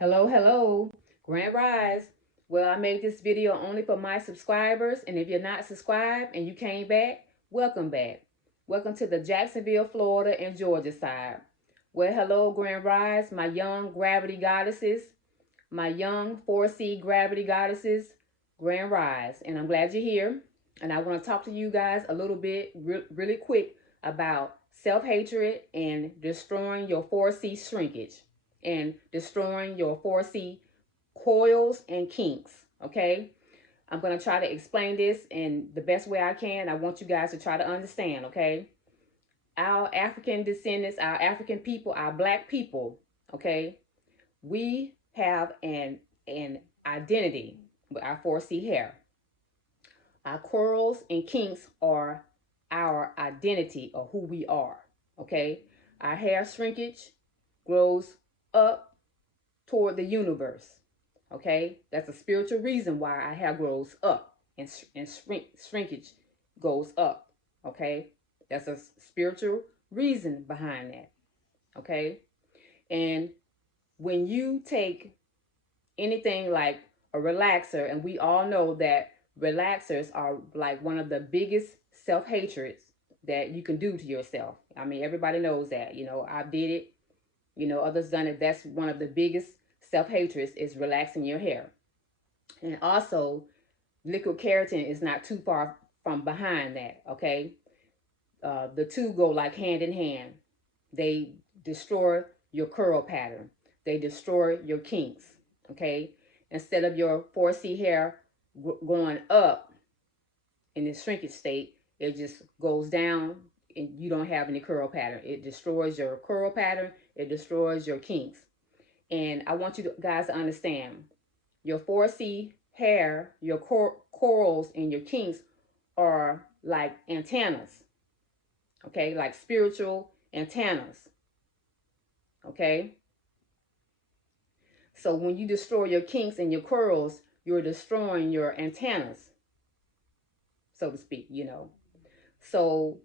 Hello, hello, Grand Rise. Well, I made this video only for my subscribers, and if you're not subscribed and you came back, welcome back. Welcome to the Jacksonville, Florida, and Georgia side. Well, hello, Grand Rise, my young gravity goddesses, my young 4C gravity goddesses, Grand Rise. And I'm glad you're here. And I want to talk to you guys a little bit, really quick, about self-hatred and destroying your 4C shrinkage and destroying your 4C coils and kinks. Okay, I'm going to try to explain this in the best way I can. I want you guys to try to understand. Okay, our African descendants, our African people, our black people, okay, we have an identity with our 4C hair. Our curls and kinks are our identity of who we are. Okay, our hair shrinkage grows up toward the universe. Okay, that's a spiritual reason why our hair grows up and shrinkage goes up. Okay, that's a spiritual reason behind that. Okay, and when you take anything like a relaxer, and we all know that relaxers are like one of the biggest self-hatreds that you can do to yourself. I mean, everybody knows that. I did it. Others done it. That's one of the biggest self-hatreds, is relaxing your hair. And also, liquid keratin is not too far from behind that. Okay, the two go like hand in hand. They destroy your curl pattern. They destroy your kinks. Okay, instead of your 4C hair going up in the shrinkage state, it just goes down and you don't have any curl pattern. It destroys your curl pattern. It destroys your kinks. And I want you guys to understand, your 4C hair, your corals, and your kinks are like antennas. Okay, like spiritual antennas. Okay, so when you destroy your kinks and your curls, you're destroying your antennas, so to speak. So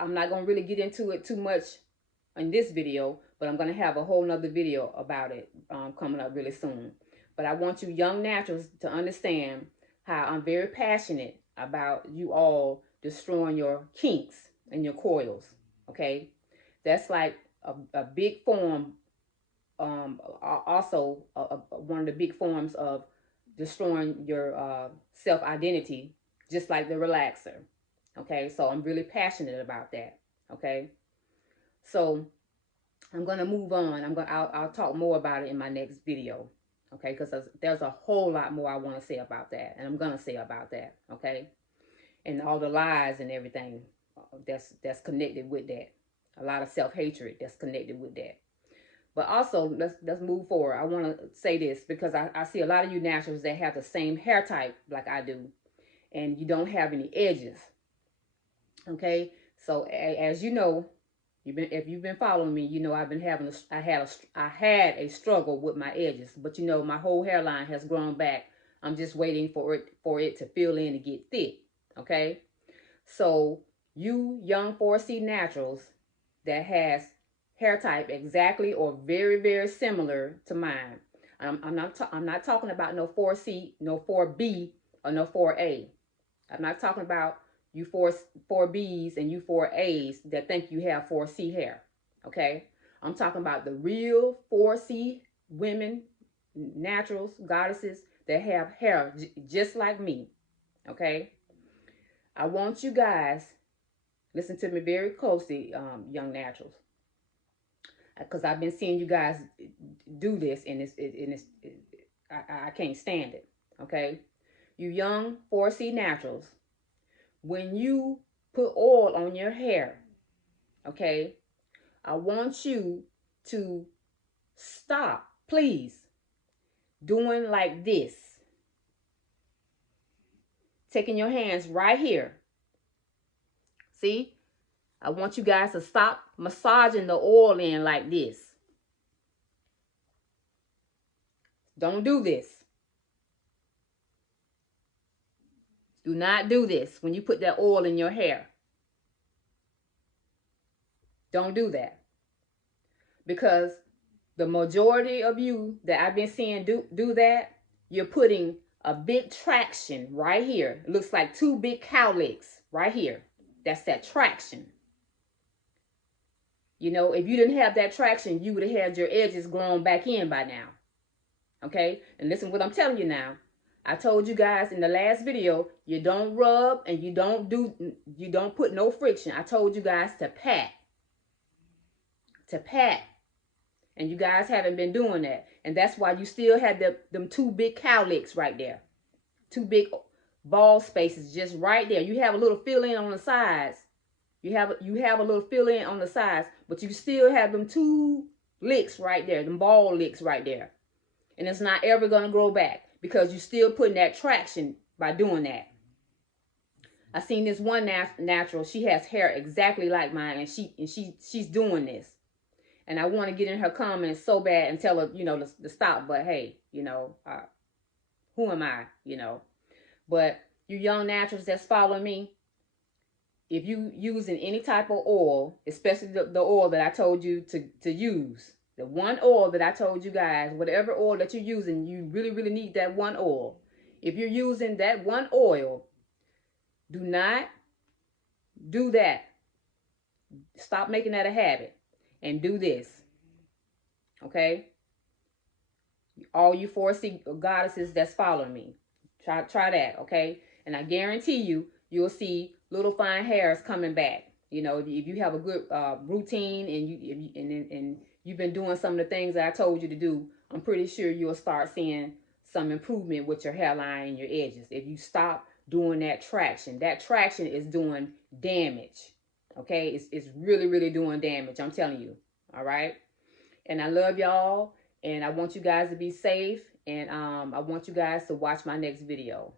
I'm not going to really get into it too much in this video, but I'm going to have a whole nother video about it coming up really soon. But I want you young naturals to understand how I'm very passionate about you all destroying your kinks and your coils. Okay, that's like a big form. Also, one of the big forms of destroying your self-identity, just like the relaxer. Okay, so I'm really passionate about that. Okay, so I'm gonna move on. I'll talk more about it in my next video. Okay, because there's a whole lot more I want to say about that, and I'm gonna say about that. Okay, and all the lies and everything that's connected with that. A lot of self-hatred that's connected with that. But also, let's move forward. I want to say this because I see a lot of you naturals that have the same hair type like I do, and you don't have any edges. Okay, so as you know, if you've been following me, you know I've been having I had a struggle with my edges, but my whole hairline has grown back. I'm just waiting for it to fill in and get thick. Okay, so you young 4C naturals that has hair type exactly or very very similar to mine. I'm not talking about no 4C, no 4B, or no 4A. I'm not talking about you 4Bs and you 4As that think you have 4C hair. Okay, I'm talking about the real 4C women, naturals, goddesses that have hair just like me. Okay, I want you guys listen to me very closely, young naturals, because I've been seeing you guys do this, and I can't stand it. Okay, you young 4C naturals, when you put oil on your hair, okay, I want you to stop, please, doing like this. Taking your hands right here. See? I want you guys to stop massaging the oil in like this. Don't do this. Do not do this when you put that oil in your hair. Don't do that. Because the majority of you that I've been seeing do that, you're putting a big traction right here. It looks like two big cowlicks right here. That's that traction. You know, if you didn't have that traction, you would have had your edges grown back in by now. Okay? And listen what I'm telling you now. I told you guys in the last video, you don't rub and you don't put no friction. I told you guys to pat. To pat. And you guys haven't been doing that. And that's why you still had them two big cowlicks right there. Two big ball spaces just right there. You have a little fill in on the sides. You have a little fill in on the sides, but you still have them two licks right there, them ball licks right there. And it's not ever going to grow back because you're still putting that traction by doing that. I seen this one natural. She has hair exactly like mine, and she's doing this. And I want to get in her comments so bad and tell her, you know, to stop. But hey, you know, who am I, you know? But you young naturals that's following me, if you using any type of oil, especially the oil that I told you to use, the one oil that I told you guys, whatever oil that you're using, you really, really need that one oil. If you're using that one oil, do not do that. Stop making that a habit and do this. Okay? All you 4C goddesses that's following me, try that, okay? And I guarantee you'll see little fine hairs coming back. You know, if you have a good routine and you've been doing some of the things that I told you to do, I'm pretty sure you'll start seeing some improvement with your hairline and your edges. If you stop doing that traction is doing damage. Okay, it's really, really doing damage. I'm telling you. All right. And I love y'all. And I want you guys to be safe. And I want you guys to watch my next video.